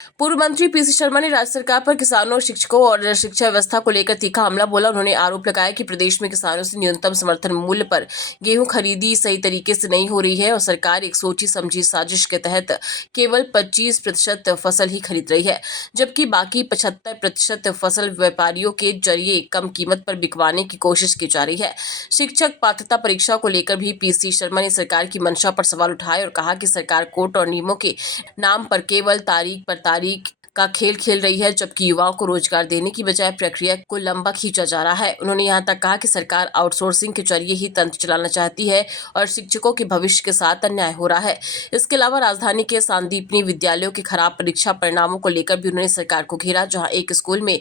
पूर्व मंत्री पीसी शर्मा ने राज्य सरकार पर किसानों, शिक्षकों और शिक्षा व्यवस्था को लेकर तीखा हमला बोला। उन्होंने आरोप लगाया कि प्रदेश में किसानों से न्यूनतम समर्थन मूल्य पर गेहूं खरीदी सही तरीके से नहीं हो रही है और सरकार एक सोची समझी साजिश के तहत केवल 25% फसल ही खरीद रही है, जबकि बाकी 75% फसल व्यापारियों के जरिए कम कीमत पर बिकवाने की कोशिश की जा रही है। शिक्षक पात्रता परीक्षा को लेकर भी पीसी शर्मा ने सरकार की मंशा पर सवाल उठाए और कहा कि सरकार कोर्ट और नियमों के नाम पर केवल तारीख का खेल खेल रही है, जबकि युवाओं को रोजगार देने की बजाय प्रक्रिया को लंबा खींचा जा रहा है। उन्होंने यहां तक कहा कि सरकार आउटसोर्सिंग के जरिए ही तंत्र चलाना चाहती है और शिक्षकों के भविष्य के साथ अन्याय हो रहा है। इसके अलावा राजधानी के सांदीपनी विद्यालयों के खराब परीक्षा परिणामों को लेकर भी उन्होंने सरकार को घेरा, जहाँ एक स्कूल में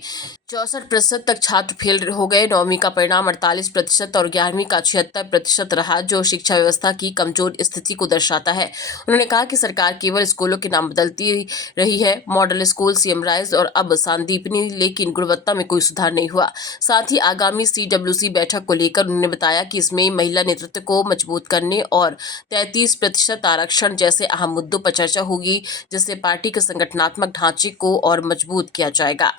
64% तक छात्र फेल हो गए। 9वीं का परिणाम 48% और 11वीं का 76% रहा, जो शिक्षा व्यवस्था की कमजोर स्थिति को दर्शाता है। उन्होंने कहा कि सरकार केवल स्कूलों के नाम बदलती रही है, मॉडल स्कूल, सीएम राइज और अब सांदीपनी, लेकिन गुणवत्ता में कोई सुधार नहीं हुआ। साथ ही आगामी CWC बैठक को लेकर उन्होंने बताया कि इसमें महिला नेतृत्व को मजबूत करने और 33% आरक्षण जैसे अहम मुद्दों पर चर्चा होगी, जिससे पार्टी के संगठनात्मक ढांचे को और मजबूत किया जाएगा।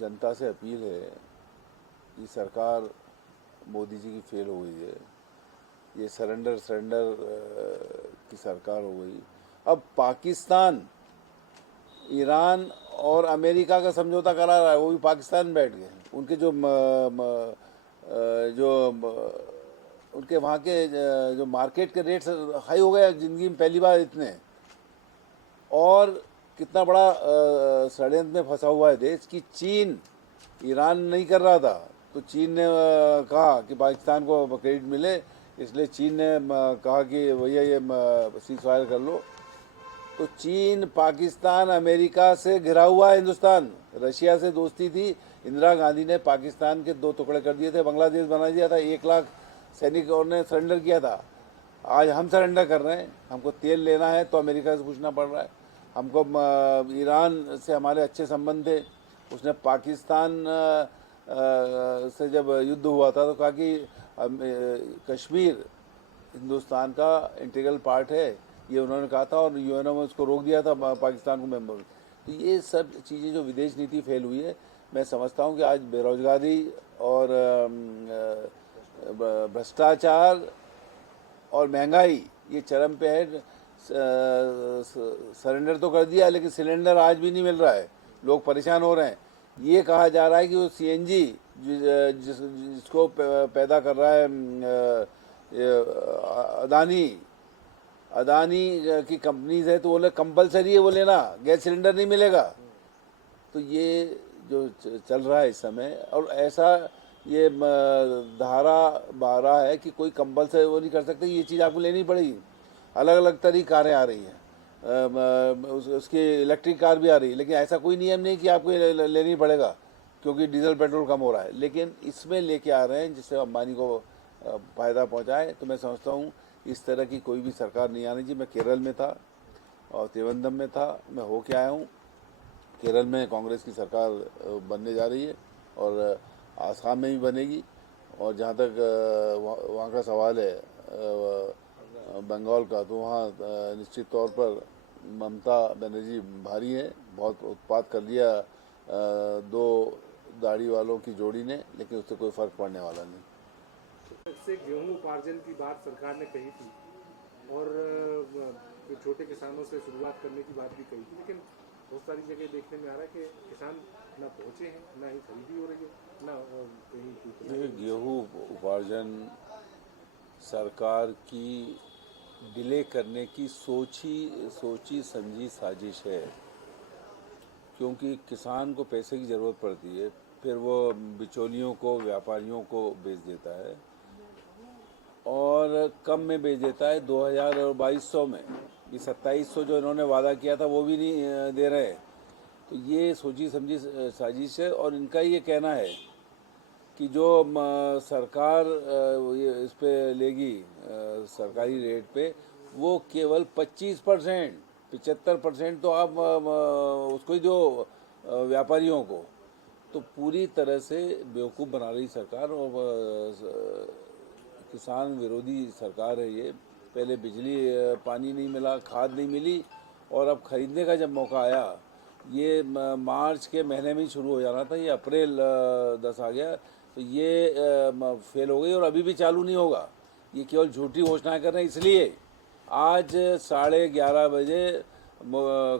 जनता से अपील है कि सरकार मोदी जी की फेल हो गई है, ये सरेंडर की सरकार हो गई। अब पाकिस्तान, ईरान और अमेरिका का समझौता करा रहा है, वो भी पाकिस्तान में बैठ गए। उनके उनके वहाँ के जो मार्केट के रेट्स हाई हो गए ज़िंदगी में पहली बार इतने। और कितना बड़ा षड्यंत्र में फंसा हुआ है देश कि चीन, ईरान नहीं कर रहा था तो चीन ने कहा कि पाकिस्तान को क्रेडिट मिले, इसलिए चीन ने कहा कि भैया ये सीज फायर कर लो। तो चीन, पाकिस्तान, अमेरिका से घिरा हुआ है हिंदुस्तान। रशिया से दोस्ती थी, इंदिरा गांधी ने पाकिस्तान के 2 टुकड़े कर दिए थे, बांग्लादेश बना दिया था, 1 लाख सैनिकों ने सरेंडर किया था। आज हम सरेंडर कर रहे हैं, हमको तेल लेना है तो अमेरिका से पूछना पड़ रहा है। हमको ईरान से हमारे अच्छे संबंध थे, उसने पाकिस्तान से जब युद्ध हुआ था तो कहा कि कश्मीर हिंदुस्तान का इंटीग्रल पार्ट है, ये उन्होंने कहा था और यूएनओ में उसको रोक दिया था पाकिस्तान को मेंबर। तो ये सब चीज़ें जो विदेश नीति फेल हुई है, मैं समझता हूँ कि आज बेरोजगारी और भ्रष्टाचार और महंगाई ये चरम पे है। सरेंडर तो कर दिया लेकिन सिलेंडर आज भी नहीं मिल रहा है, लोग परेशान हो रहे हैं। ये कहा जा रहा है कि वो सीएनजी जिसको पैदा कर रहा है अदानी की कंपनीज है, तो बोले कंपलसरी है वो लेना, गैस सिलेंडर नहीं मिलेगा। तो ये जो चल रहा है इस समय, और ऐसा ये धारा 12 है कि कोई कंपलसरी वो नहीं कर सकते, ये चीज़ आपको लेनी पड़ेगी। अलग अलग तरह की कारें आ रही हैं, उसकी इलेक्ट्रिक कार भी आ रही है, लेकिन ऐसा कोई नियम नहीं कि आपको लेनी पड़ेगा क्योंकि डीजल पेट्रोल कम हो रहा है। लेकिन इसमें लेके आ रहे हैं जिससे अंबानी को फ़ायदा पहुंचाए। तो मैं समझता हूं इस तरह की कोई भी सरकार नहीं आनी चाहिए। मैं केरल में था और त्रिवेंद्रम में था, मैं हो के आया हूँ। केरल में कांग्रेस की सरकार बनने जा रही है और आसाम में भी बनेगी। और जहाँ तक वहाँ का सवाल है बंगाल का, तो वहाँ निश्चित तौर पर ममता बनर्जी भारी है। बहुत उत्पात कर लिया 2 दाढ़ी वालों की जोड़ी ने, लेकिन उससे कोई फर्क पड़ने वाला नहीं। से गेहूं उपार्जन की बात सरकार ने कही थी और छोटे किसानों से शुरुआत करने की बात भी कही थी, लेकिन बहुत सारी जगह देखने में आ रहा है कि किसान ना पहुंचे हैं, ना ही खरीदी हो रही है, ना कहीं। गेहूं उपार्जन सरकार की डिले करने की सोची समझी साजिश है, क्योंकि किसान को पैसे की ज़रूरत पड़ती है, फिर वो बिचौलियों को, व्यापारियों को बेच देता है और कम में बेच देता है। 2000 और 2200 में ये 2700 जो इन्होंने वादा किया था वो भी नहीं दे रहे। तो ये सोची समझी साजिश है और इनका ये कहना है कि जो सरकार इस पे लेगी सरकारी रेट पे, वो केवल 25%, 75% तो आप उसको ही दो व्यापारियों को। तो पूरी तरह से बेवकूफ़ बना रही सरकार और किसान विरोधी सरकार है ये। पहले बिजली पानी नहीं मिला, खाद नहीं मिली, और अब खरीदने का जब मौका आया, ये मार्च के महीने में ही शुरू हो जाना था, ये अप्रैल 10 आ गया, तो ये फेल हो गई और अभी भी चालू नहीं होगा। ये केवल झूठी घोषणाएं कर रहे हैं। इसलिए आज 11:30 बजे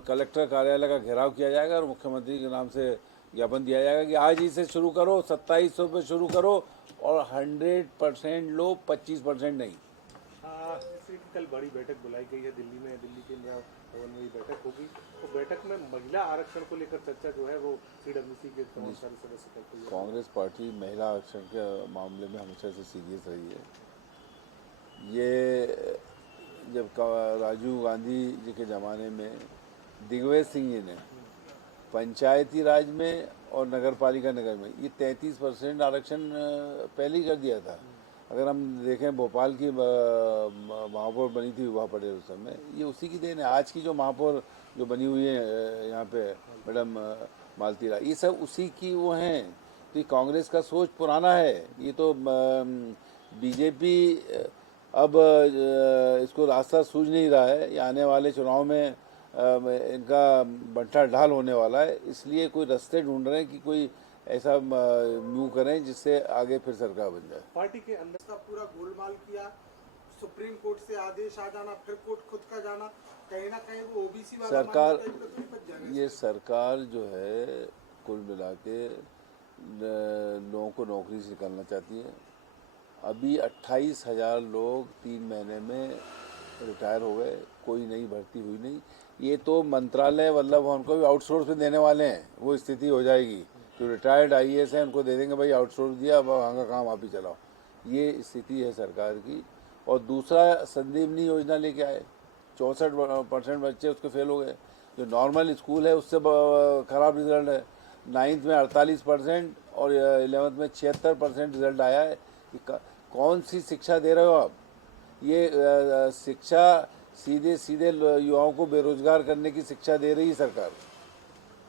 कलेक्टर कार्यालय का घेराव किया जाएगा और मुख्यमंत्री के नाम से ज्ञापन दिया जाएगा कि आज ही से शुरू करो, 2700 पे शुरू करो और 100% लो, 25% नहीं। जैसे कि कल बड़ी बैठक बुलाई गई है दिल्ली में, दिल्ली के इंदिरा भवन में बैठक होगी, तो बैठक में महिला आरक्षण को लेकर चर्चा जो है वो सीडब्ल्यूसी के तमाम सारे सदस्य करते हैं। कांग्रेस पार्टी महिला आरक्षण के मामले में हमेशा से सीरियस रही है। ये जब राजीव गांधी जी के ज़माने में दिग्विजय सिंह जी ने पंचायती राज में और नगर पालिका निगम में ये 33% आरक्षण पहले ही कर दिया था। अगर हम देखें भोपाल की महापौर बनी थी विभा पटेल उस समय, ये उसी की देन है। आज की जो महापौर जो बनी हुई है यहाँ पे मैडम मालती राय, ये सब उसी की वो हैं। तो ये कांग्रेस का सोच पुराना है। ये तो बीजेपी अब इसको रास्ता सूझ नहीं रहा है। ये आने वाले चुनाव में इनका बंटा ढाल होने वाला है, इसलिए कोई रास्ते ढूंढ रहे हैं कि कोई ऐसा मूव करें जिससे आगे फिर सरकार बन जाए। पार्टी के अंदर का पूरा गोलमाल किया, सुप्रीम कोर्ट से आदेश आ जाना, फिर कोर्ट खुद का जाना, कहीं ना कहीं वो ओबीसी वाला सरकार, मामला कहीं पे फंस जाएगा। ये सरकार जो है कुल मिला के लोगों को नौकरी से निकालना चाहती है। अभी 28,000 लोग 3 महीने में रिटायर हो गए, कोई नई भर्ती हुई नहीं। ये तो मंत्रालय वल्लभ भवन को भी आउटसोर्स पे देने वाले हैं, वो स्थिति हो जाएगी। जो रिटायर्ड IAS हैं उनको दे देंगे, भाई आउटसोर्स दिया, अब वहाँ का काम आप ही चलाओ। ये स्थिति है सरकार की। और दूसरा संजीवनी योजना लेके आए, 64% बच्चे उसके फेल हो गए। जो नॉर्मल स्कूल है उससे ख़राब रिजल्ट है। 9th में 48% और 11th में 76% रिजल्ट आया है। कौन सी शिक्षा दे रहे हो आप? ये शिक्षा सीधे सीधे युवाओं को बेरोजगार करने की शिक्षा दे रही है सरकार।